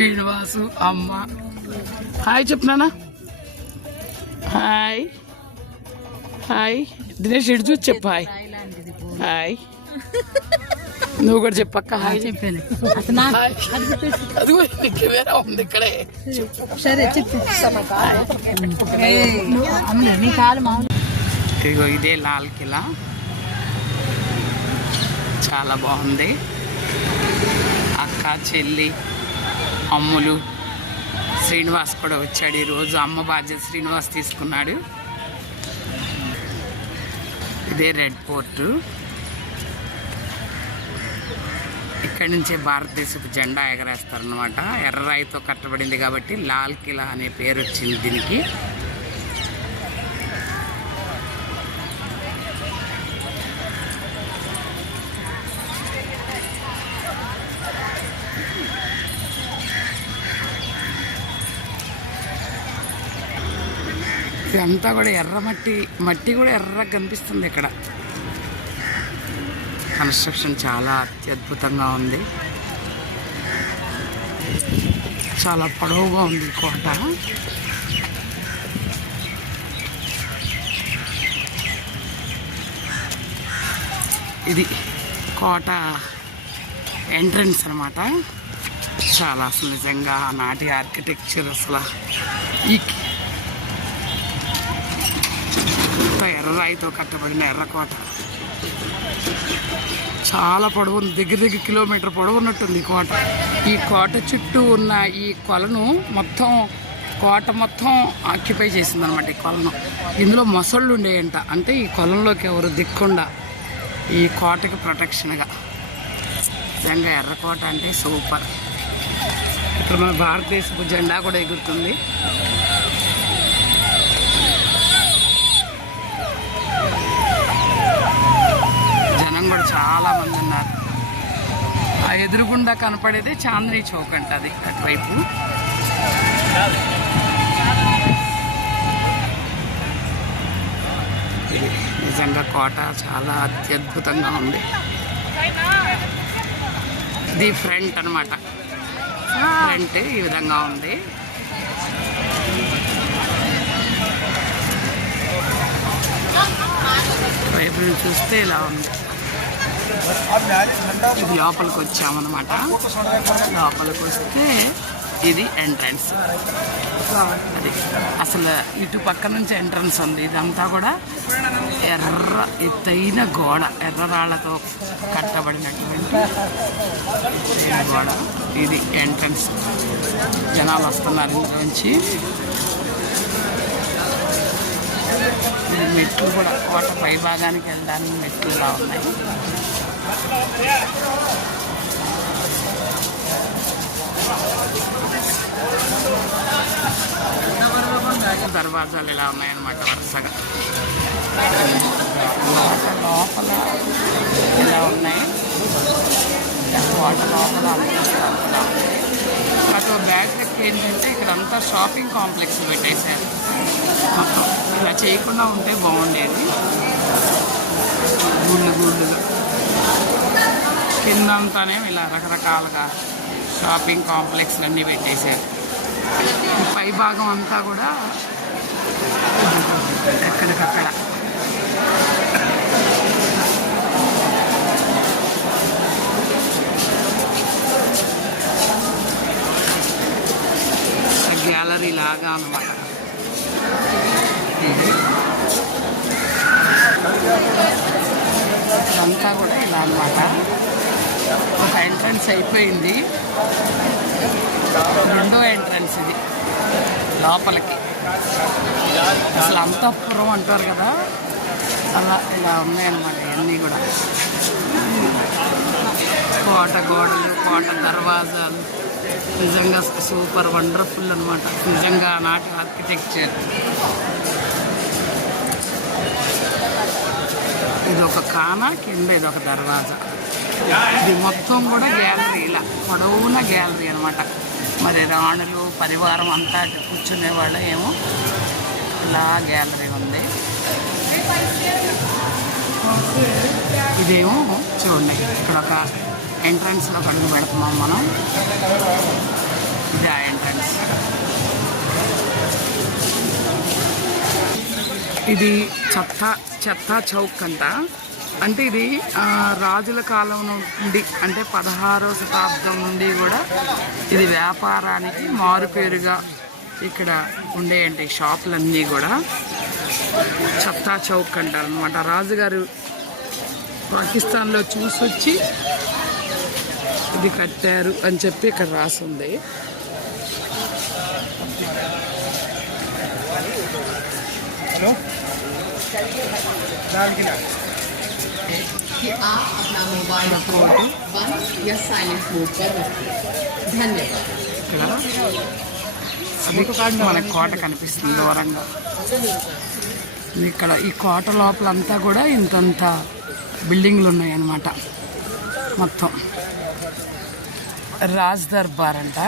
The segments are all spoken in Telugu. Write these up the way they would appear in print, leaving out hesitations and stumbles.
శ్రీనివాసు అమ్మ హాయ్ చెప్తున్నానా హాయ్ హాయ్ దినేష్ ఇటు చూసి చెప్పు హాయ్ హాయ్ నువ్వు కూడా చెప్పక్క హాయ్ చెప్పాను అది కెమెరా ఉంది ఇక్కడే సరే చెప్పు ఇదిగో ఇదే లాల్ కిలా చాలా బాగుంది అక్క చెల్లి అమ్ములు శ్రీనివాస్ కూడా వచ్చాడు ఈరోజు అమ్మ బాధ్యత శ్రీనివాస్ తీసుకున్నాడు ఇదే రెడ్ పోర్టు ఇక్కడి నుంచే భారతదేశపు జెండా ఎగరేస్తారనమాట ఎర్రరాయితో కట్టబడింది కాబట్టి లాల్ కిలా అనే పేరు వచ్చింది దీనికి ఇదంతా కూడా ఎర్రమట్టి మట్టి కూడా ఎర్రగా కనిపిస్తుంది ఇక్కడ కన్స్ట్రక్షన్ చాలా అత్యద్భుతంగా ఉంది చాలా పొడవుగా ఉంది కోట ఇది కోట ఎంట్రన్స్ అన్నమాట చాలా అసలు నిజంగా నాటి ఆర్కిటెక్చర్ అసలు ఈ ఎర్రరాయితో కట్టబడిన ఎర్రకోట చాలా పొడవు ఉంది దగ్గర కిలోమీటర్ పొడవు ఉన్నట్టుంది ఈ కోట చుట్టూ ఉన్న ఈ కొలను మొత్తం కోట మొత్తం ఆక్యుపై చేసిందనమాట ఈ కొలను ఇందులో మొసళ్ళు ఉండేయంట అంటే ఈ కొలంలోకి ఎవరు దిక్కుండా ఈ కోటకి ప్రొటెక్షన్గా నిజంగా ఎర్రకోట అంటే సూపర్ ఇక్కడ మన భారతదేశపు జెండా కూడా ఎగురుతుంది కూడా చాలా మంది ఉన్నారు ఆ ఎదురుగుండా కనపడేది చాందినీ చౌక్ అంట అది అటువైపు నిజంగా కోట చాలా అత్యద్భుతంగా ఉంది ఇది ఫ్రంట్ అన్నమాట ఫ్రంట్ ఈ విధంగా ఉంది వైపు నుంచి చూస్తే ఇలా ఉంది ఇది లోపలికి వచ్చామన్నమాట లోపలికి వస్తే ఇది ఎంట్రన్స్ అది అసలు ఇటు పక్క నుంచి ఎంట్రన్స్ ఉంది ఇదంతా కూడా ఎర్ర ఎత్తైన గోడ ఎర్రరాళ్లతో కట్టబడినటువంటి గోడ ఇది ఎంట్రన్స్ జనాలు వస్తున్నారు ఇందులోంచి ఇది మెట్లు కూడా కోట పై భాగానికి వెళ్ళడానికి మెట్లుగా ఉన్నాయి దర్వాజాలు ఇలా ఉన్నాయన్నమాట వరుసగా లోపల ఇలా ఉన్నాయి కోట లోపల అటు బ్యాక్ ఏంటంటే ఇక్కడంతా షాపింగ్ కాంప్లెక్స్ పెట్టేశారు ఇలా చేయకుండా ఉంటే బాగుండేది గుళ్ళు కిందంతానే ఇలా రకరకాలుగా షాపింగ్ కాంప్లెక్స్లు అన్నీ పెట్టేశారు పై భాగం అంతా కూడా ఎక్కడికక్కడ గ్యాలరీ లాగా అన్నమాట అంతా కూడా ఇలా అన్నమాట ఒక ఎంట్రన్స్ అయిపోయింది రెండో ఎంట్రన్స్ ఇది లోపలికి అసలు అంతఃపురం అంటారు కదా అలా ఇలా ఉన్నాయన్నమాట ఇవన్నీ కూడా కోట గోడలు కోట దర్వాజాలు నిజంగా సూపర్ వండర్ఫుల్ అనమాట నిజంగా నాటి ఆర్కిటెక్చర్ ఇది ఒక కాన కింద ఇది ఒక దర్వాజా ఇది మొత్తం కూడా గ్యాలరీ ఇలా పొడవున గ్యాలరీ అనమాట మరి రాణులు పరివారం అంతా కూర్చునే వాళ్ళు ఏమో ఇలా గ్యాలరీ ఉంది ఇదేమో చూడండి ఇక్కడ ఒక ఎంట్రన్స్లో అడుగు పెడుతున్నాం మనం ఇది ఆ ఎంట్రన్స్. ఇది చెత్తా చౌక్ అంట. అంటే ఇది రాజుల కాలం నుండి అంటే 16వ శతాబ్దం నుండి కూడా ఇది వ్యాపారానికి మారుపేరుగా ఇక్కడ ఉండేయండి షాపులన్నీ కూడా. చెత్తా చౌక్ అంటారు అనమాట. రాజుగారు పాకిస్తాన్లో చూసొచ్చి ఇది కట్టారు అని చెప్పి ఇక్కడ రాసింది. कि आप अपना मोबाइल फोन बंद या साइलेंट मोड पर रखें. धन्यवाद. మనకి కోట కనిపిస్తుంది దూరంగా. ఇక్కడ ఈ కోట లోపలంతా కూడా ఇంతంత బిల్డింగ్లు ఉన్నాయి అన్నమాట. మొత్తం రాజ్ దర్బార్ అంట.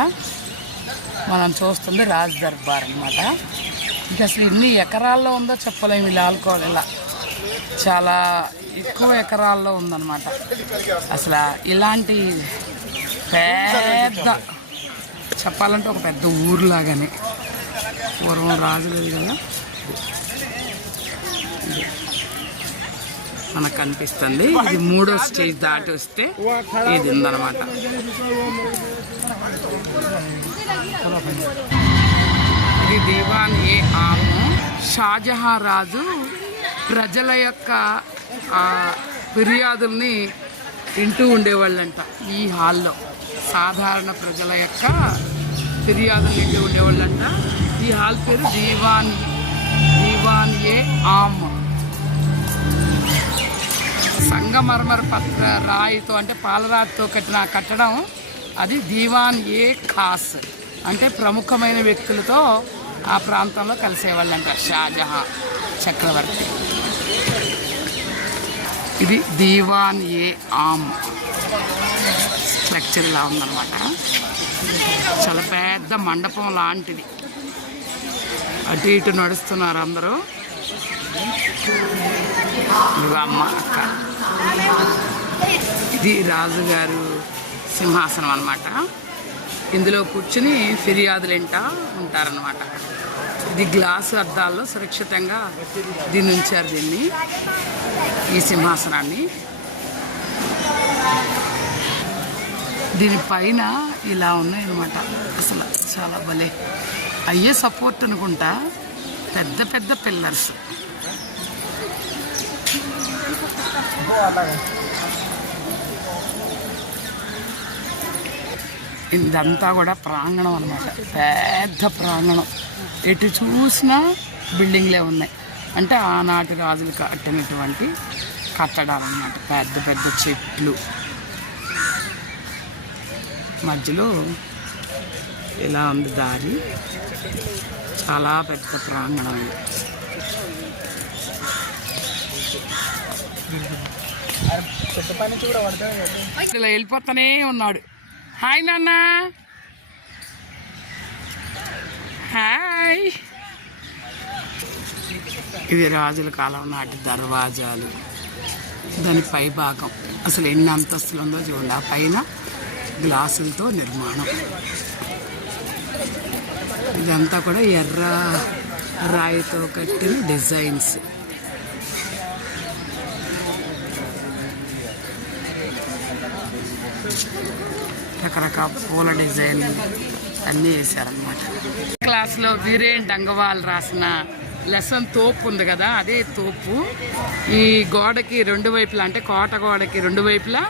మనం చూస్తుంది రాజ్ దర్బార్ అనమాట. ఇంకా అసలు ఎన్ని ఎకరాల్లో ఉందో చెప్పలేము. ఈ లాల్ కిలా చాలా ఎక్కువ ఎకరాల్లో ఉందన్నమాట. అసలు ఇలాంటి పెద్ద చెప్పాలంటే ఒక పెద్ద ఊరులాగానే పూర్వం రాజులది కదా మనకు కనిపిస్తుంది. ఇది 3వ స్టేజ్ దాటి వస్తే ఇది ఉందన్నమాట. ఇది దీవాన్ ఏ ఆమ్. షాజహాన్ రాజు ప్రజల యొక్క ఫిర్యాదుల్ని వింటూ ఉండేవాళ్ళంట. ఈ హాల్లో సాధారణ ప్రజల యొక్క ఫిర్యాదులు వింటూ ఉండేవాళ్ళంట. ఈ హాల్ పేరు దీవాన్ ఏ ఆమ్. సంగమర్మర పత్ర రాయితో అంటే పాలరాతితో కట్టిన కట్టడం అది దీవాన్ ఏ ఖాస్. అంటే ప్రముఖమైన వ్యక్తులతో ఆ ప్రాంతంలో కలిసేవాళ్ళంట షాజహాన్ చక్రవర్తి. ఇది దీవాన్ ఏ ఆమ్ స్ట్రక్చర్ ఇలా ఉందన్నమాట. చాలా పెద్ద మండపం లాంటిది. అటు ఇటు నడుస్తున్నారు అందరూ. ఇవి అమ్మ అక్క. ఇది రాజుగారు సింహాసనం అన్నమాట. ఇందులో కూర్చుని ఫిర్యాదులు వింటా ఉంటారన్నమాట. ఇది గ్లాసు అద్దాల్లో సురక్షితంగా దీన్ని ఉంచారు. దీన్ని ఈ సింహాసనాన్ని. దీనిపైన ఇలా ఉన్నాయి అన్నమాట. అసలు చాలా భలే అయ్యే సపోర్ట్ అనుకుంటా. పెద్ద పెద్ద పిల్లర్స్. ఇదంతా కూడా ప్రాంగణం అన్నమాట. పెద్ద ప్రాంగణం. ఎటు చూసినా బిల్డింగ్లే ఉన్నాయి. అంటే ఆనాటి రాజులు కట్టినటువంటి కట్టడాలు అన్నమాట. పెద్ద పెద్ద చెట్లు మధ్యలో ఇలా ఉంది దారి. చాలా పెద్ద ప్రాంగణం. ఇలా వెళ్ళిపోతానే ఉన్నాడు. హాయ్ నాన్న. హాయ్. ఇది రాజుల కాలం నాటి దర్వాజాలు. దాని పై భాగం అసలు ఎన్ని అంతస్తులు ఉందో చూడండి. ఆ పైన గ్లాసులతో నిర్మాణం. ఇదంతా కూడా ఎర్ర రాయితో కట్టిన డిజైన్స్. రకరకాల పూల డిజైన్ అన్నీ వేశారనమాట. క్లాస్లో వీరేన్ డంగవాల్ రాసిన లెసన్ తోపు ఉంది కదా, అదే తోపు. ఈ గోడకి రెండు వైపులా అంటే కోట గోడకి రెండు వైపులా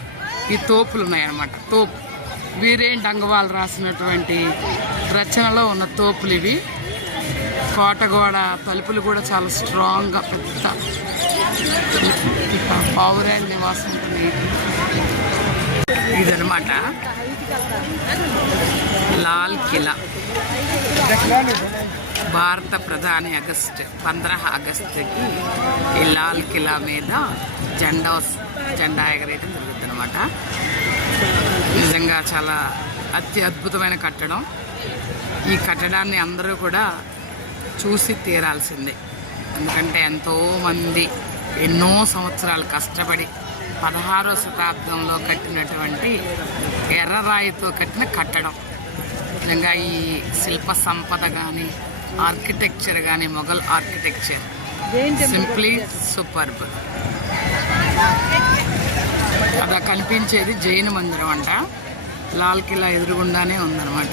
ఈ తోపులు ఉన్నాయన్నమాట. తోపు వీరేన్ డంగవాల్ రాసినటువంటి రచనలో ఉన్న తోపులు ఇవి. కోటగోడ తలుపులు కూడా చాలా స్ట్రాంగ్గా పెద్ద. పౌరాణి నివాసం ఉంటుంది ఇదనమాట. లాల్ కిలా భారత ప్రధాని 15 ఆగస్టుకి ఈ లాల్ కిలా మీద జెండా ఎగరేయడం జరుగుతుంది అనమాట. నిజంగా చాలా అద్భుతమైన కట్టడం. ఈ కట్టడాన్ని అందరూ కూడా చూసి తీరాల్సిందే. ఎందుకంటే ఎంతోమంది ఎన్నో సంవత్సరాలు కష్టపడి 16వ శతాబ్దంలో కట్టినటువంటి ఎర్రరాయితో కట్టిన కట్టడం. నిజంగా ఈ శిల్ప సంపద కానీ ఆర్కిటెక్చర్ కానీ మొఘల్ ఆర్కిటెక్చర్ సింప్లీ సూపర్బ్. అలా కనిపించేది జైన్ మందిరం అంట. లాల్ కిలా ఎదురుగుండానే ఉందన్నమాట.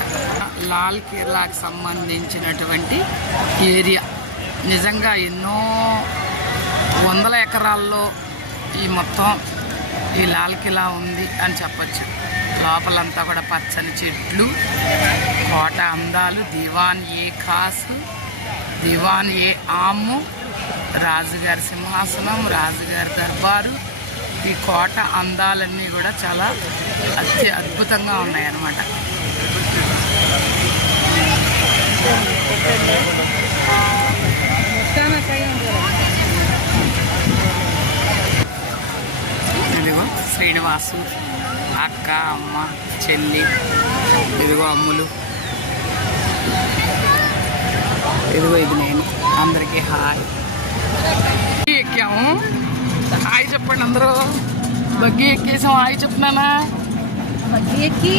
లాల్ కిలాకి సంబంధించినటువంటి ఏరియా నిజంగా ఎన్నో వందల ఎకరాల్లో ఈ మొత్తం ఈ లాల్ కిలా ఉంది అని చెప్పచ్చు. లోపలంతా కూడా పచ్చని చెట్లు, కోట అందాలు, దివాన్ ఏ ఖాసు, దివాన్ ఏ ఆము, రాజుగారి సింహాసనం, రాజుగారి దర్బారు, ఈ కోట అందాలన్నీ కూడా చాలా అద్భుతంగా ఉన్నాయన్నమాట. ఇదిగో శ్రీనివాసు, అక్క, అమ్మ, చెల్లి, ఇదిగో అమ్ములు, ఇదిగో ఇది నేను. అందరికీ హాయ్. ఎక్కాము, హాయ్ చెప్పండి అందరూ. బగ్గి ఎక్కేసాం, హాయ్ చెప్తున్నానా? బగ్గి ఎక్కి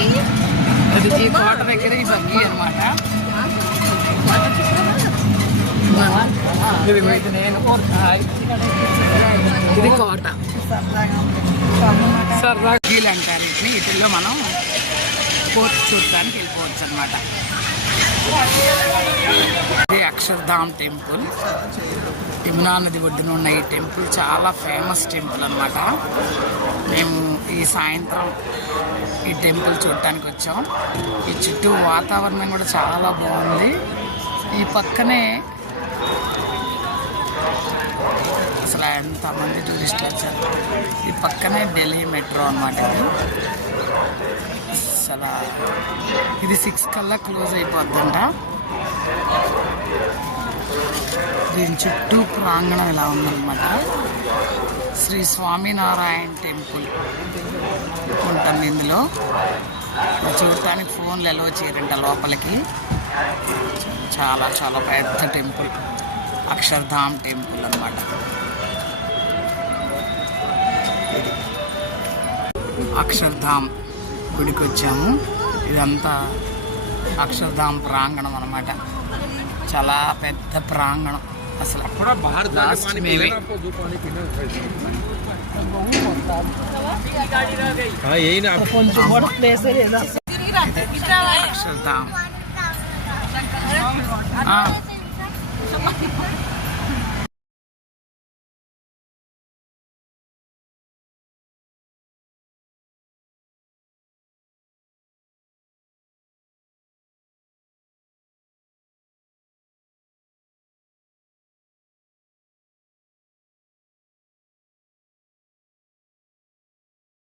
అది ఈ కోట దగ్గర ఈ బగ్గి అనమాట. ఇదిగో ఇది నేను, హాయ్. ఇది కోట సరదా కీలు అంటారు వీటిని. వీటిల్లో మనం కోర్టు చూడటానికి వెళ్ళిపోవచ్చు అనమాట. ఇది అక్షర్ధామ్ టెంపుల్. యమునా నది ఒడ్డున ఉన్న ఈ టెంపుల్ చాలా ఫేమస్ టెంపుల్ అనమాట. మేము ఈ సాయంత్రం ఈ టెంపుల్ చూడటానికి వచ్చాం. ఈ చుట్టూ వాతావరణం కూడా చాలా బాగుంది. ఈ పక్కనే అసలు ఎంతమంది టూరిస్టులు వచ్చారు. ఈ పక్కనే ఢిల్లీ మెట్రో అనమాట. ఇది అసలు ఇది 6 కల్లా క్లోజ్ అయిపోద్దంట. దీని చుట్టూ ప్రాంగణం ఇలా ఉందన్నమాట. శ్రీ స్వామినారాయణ టెంపుల్ ఉంటుంది ఇందులో. చూడటానికి ఫోన్లు ఎలవ చేయరంట లోపలికి. చాలా చాలా పెద్ద టెంపుల్, అక్షర్ధామ్ టెంపుల్ అన్నమాట. అక్షర్ధామ్ గుడికి వచ్చాము. ఇదంతా అక్షర్ధామ్ ప్రాంగణం అన్నమాట. చాలా పెద్ద ప్రాంగణం అసలు. లాస్ట్ మేమే అక్షర్ధామ్